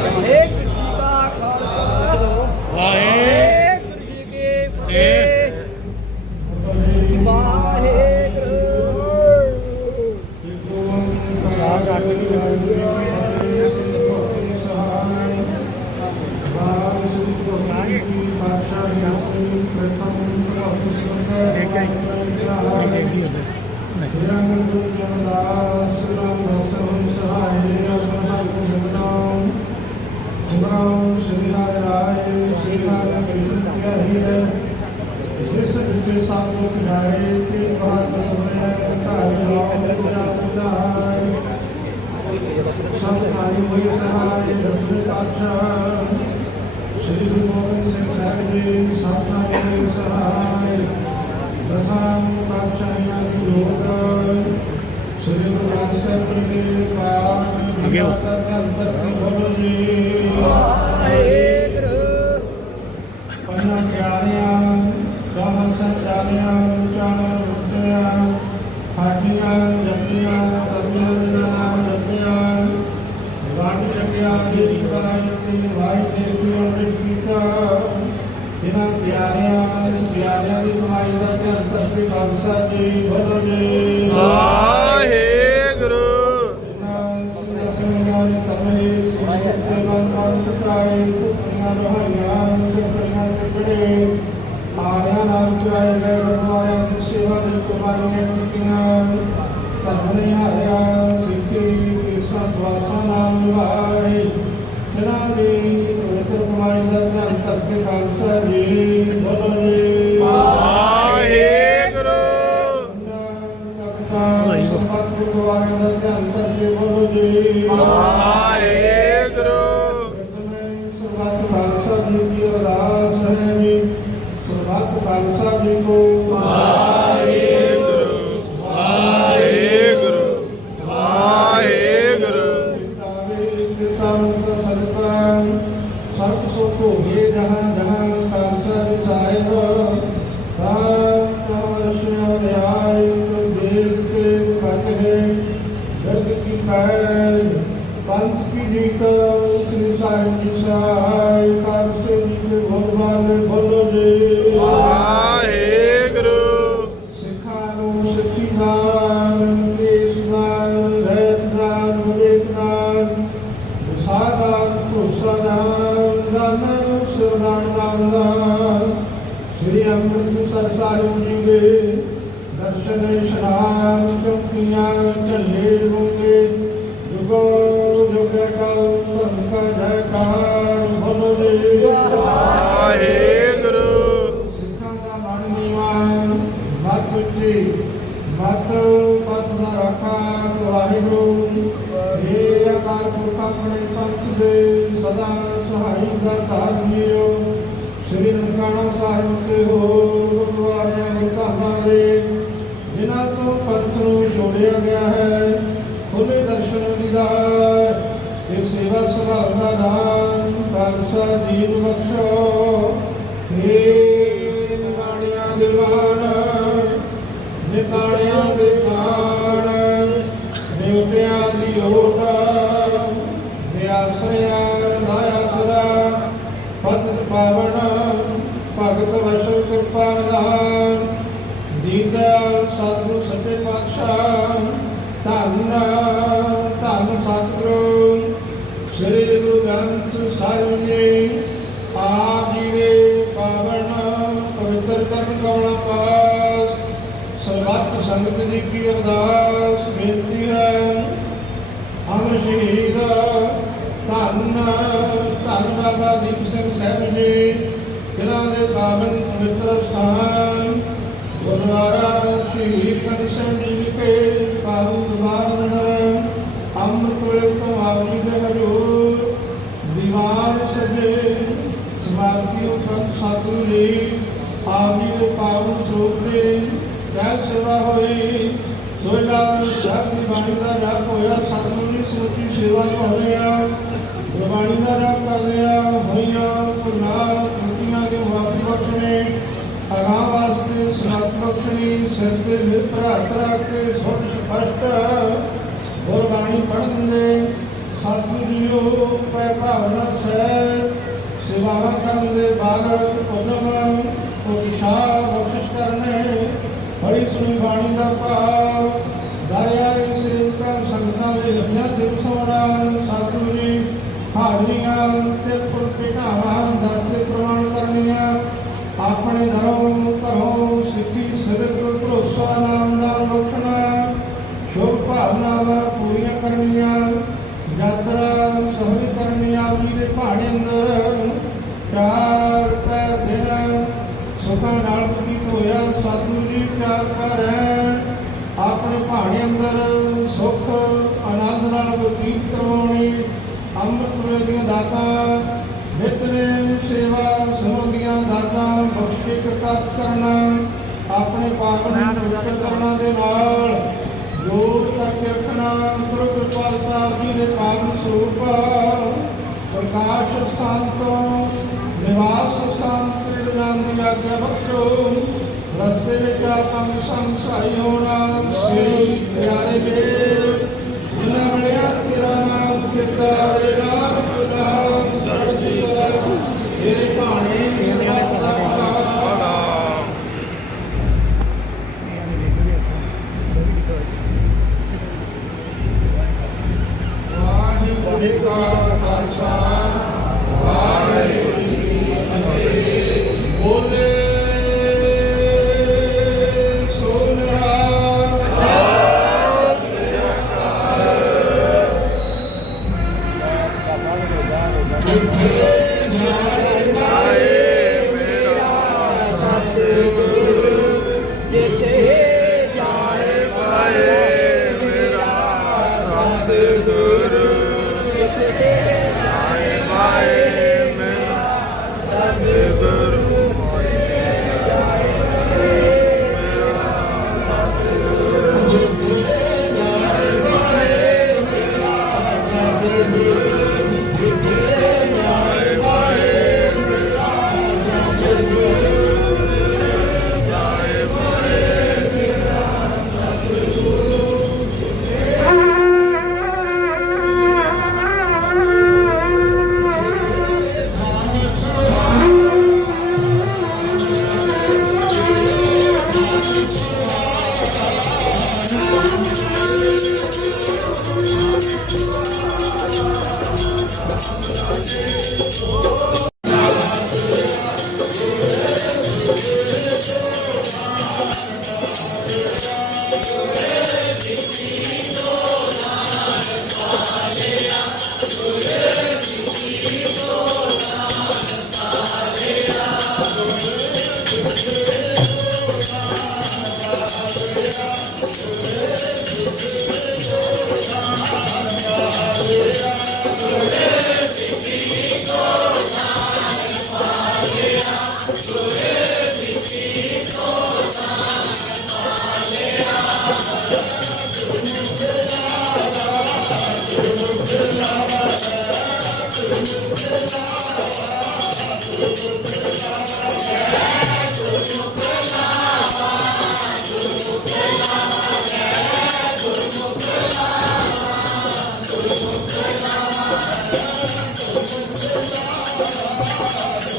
ਵਾਹਿਗੁਰੂ ਜੀ ਕਾ ਖਾਲਸਾ ਵਾਹਿਗੁਰੂ ਜੀ ਕੀ ਫਤਿਹ ਵਾਹਿਗੁਰੂ ਸ਼੍ਰੀ ਗੁਰੂ ਗੋਬਿੰਦ ਸਿੰਘ ਸਾਹਿਬ ਜੀ ਸਾਥਾਂ ਜੀ ਸਹਾਇ ਦਸਾਂ ਪਾਤਸ਼ਾਹਾਂ ਦੀ ਜੋਤ ਸ਼੍ਰੀ ਗੁਰੂ ਗ੍ਰੰਥ ਸਾਹਿਬ ਜੀ ਦੇ ਪਾਠ ਅੱਗੇ ਹੋ। ਵਾਹਿਗੁਰੂ ਪੰਨਾ ਪਿਆਰਿਆਂ ਦਮਨ ਸੰਚਾਰਿਆਂ ਚਾਰਾਂ ਰੁੱਤਿਆਂ ਹਾਟੀਆਂ ਜੱਤੀਆਂ ਤਬੀਆਂ ਦਾ ਨਾਮ ਜਪਿਆ ਵਾਣ ਜਪਿਆ ਜੀ ਕਰਾਈ ਤੇ ਵਾਈ ਤੇ ਕੀਤਾ ਇਹਨਾਂ ਪਿਆਰਿਆਂ ਮਾਈ ਦਾ ਖਾਲਸਾ ਜੀ ਬੋਲੋ ਵਾਹਿਗੁਰੂ। ਆਰਿਆਂ ਨਾਲ ਚਾਹੇ ਗਏ ਰਵਾਇਆ ਸੇਵਾ ਦੇ ਕੁਮਾਰੀਆਂ ਕੀਤੀਆਂ ਧਰਮਨੇ ਹਾਰਿਆ ਸਿੱਖੀ ਕਿਸਾ ਸਵਾਸਾਂ ਨਾਮ ਨਿਭਾਏ ਜਨਾਂ ਦੀ ਪਵਿੱਤਰ ਕੁਮਾਰੀ ਦਾ ਧਿਆਨ ਕਰਕੇ ਖਾਲਸਾ ਜੀ। ਜੁਗੋ ਜੁਗ ਕਲ ਧੰਨ ਕਾ ਜੈਕਾਰ ਬੋਲੋ ਜੀ ਵਾਹਿਗੁਰੂ ਸਿੱਖਾਂ ਦਾ ਮਨ ਨੀਵਾਂ ਮਤ ਉੱਚੀ ਮਤ ਪਤ ਦਾ ਰਾਖਾ ਵਾਹਿਗੁਰੂ ਇਹ ਅਕਾਲ ਪੁਰਖ ਆਪਣੇ ਪੰਥ ਦੇ ਸਦਾ ਸਹਾਈ ਦਾ ਧਾਰਮੀਓ ਸ੍ਰੀ ਨਨਕਾਣਾ ਸਾਹਿਬ ਤੇ ਹੋਰ ਗੁਰਦੁਆਰਿਆਂ ਗੁਰਧਾਮਾਂ ਦੇ ਜਿਨ੍ਹਾਂ ਤੋਂ ਪੰਥ ਨੂੰ ਛੋੜਿਆ ਗਿਆ ਹੈ ਖੁੱਲੇ ਦਰਸ਼ਨ ਦੀਦਾਰ ਇਹ ਸੇਵਾ ਸੁਭਾਅ ਦਾ ਦਾਨ ਖਾਲਸਾ ਜੀਵ ਬਖਸ਼ੋ ਹੇ ਨਿਉਟਿਆਂ ਦੀ ਓਟ ਬਿਆਸਰਿਆਂ ਦਾ ਆਸਰਾ ਪਾਵਨ ਭਗਤ ਵਸ਼ਲ ਕਿਰਪਾ ਨਿਧਾਨ ਦੀਨਦਇਆਲ ਸਤਿਗੁਰ ਸੱਚੇ ਪਾਤਸ਼ਾਹ, ਧੰਨ ਧੰਨ ਸਤਿਗੁਰੂ, ਸ੍ਰੀ ਗੁਰੂ ਗ੍ਰੰਥ ਸਾਹਿਬ ਜੀ, ਆਪ ਜੀ ਦੇ ਪਾਵਨ ਪਵਿੱਤਰ ਕਰਨ ਕਮਲਾ ਪਾਸ, ਸਰਬੱਤ ਸੰਗਤ ਜੀ ਕੀ ਅਰਦਾਸ ਬੇਨਤੀ ਹੈ ਅਮਰ ਸ਼ਹੀਦ ਧੰਨ ਧੰਨ ਬਾਬਾ ਦੀਪ ਸਿੰਘ ਸਾਹਿਬ ਜੀ ਜਿਨ੍ਹਾਂ ਦੇ ਪਾਵਨ ਪਵਿੱਤਰ ਸਥਾਨ ਗੁਰਦੁਆਰਾ ਸ਼ਹੀਦ ਕੰਨ ਜੀ ਵਿਖੇ ਪਾਵਨ ਦਰਬਾਰ ਅੰਦਰ ਅੰਮ੍ਰਿਤ ਵੇਲੇ ਤੋਂ ਆਪ ਜੀ ਦੇ ਹਜ਼ੂਰ, ਦੀਵਾਨ ਸਜੇ, ਸਮਾਪਤੀ ਉਪਰੰਤ ਸਤਿਗੁਰੂ ਜੀ ਆਪ ਜੀ ਦੇ ਪਾਵਨ ਸਰੂਪ ਦੇ ਜੈ ਸੇਵਾ ਹੋਈ। ਸੋਇਲਾ ਜਪ ਦੀ ਬਾਣੀ ਦਾ ਜਪ ਹੋਇਆ ਸਤਿਗੁਰੂ ਦੀ ਸਮੁੱਚੀ ਸੇਵਾ ਹੋਇਆ ਗੁਰਬਾਣੀ ਦਾ ਜਪ ਕਰਦੇ ਹੋਈਆਂ ਸਿਰ ਦੇ ਵਿਪਰਾ ਤਰਾ ਕੇ ਸੁਣ ਸਪਸ਼ਟ ਗੁਰਬਾਣੀ ਪੜ੍ਹਨਦੇ ਸਤਿਗੁਰੂ ਪੈ ਭਾਵਨਾ ਸਹਿ, ਸੇਵਾਵਾਂ ਕਰਨ ਦੇ ਬਾਅਦ ਉਦਮ, ਉਤਸ਼ਾਹ ਬਖਸ਼ ਕਰਨੇ। ਬੜੀ ਸੁਣੀ ਬਾਣੀ ਦਾ ਭਾਵ ਸੰਕਲਨਾਂ ਦੇ ਨਾਲ ਜੀ ਦੇ ਪਾਵਨ ਸਰੂਪ ਪ੍ਰਕਾਸ਼ ਸਥਾਨ ਤੋਂ ਨਿਵਾਸ ਸਥਾਨ ਤੇ ਦੀ ਆਗਿਆ ਬਖਸ਼ੋ। ਰਸਤੇ ਵਿੱਚ ਆਪਾਂ ਸੰਸਾਈ ਹੋਣਾ।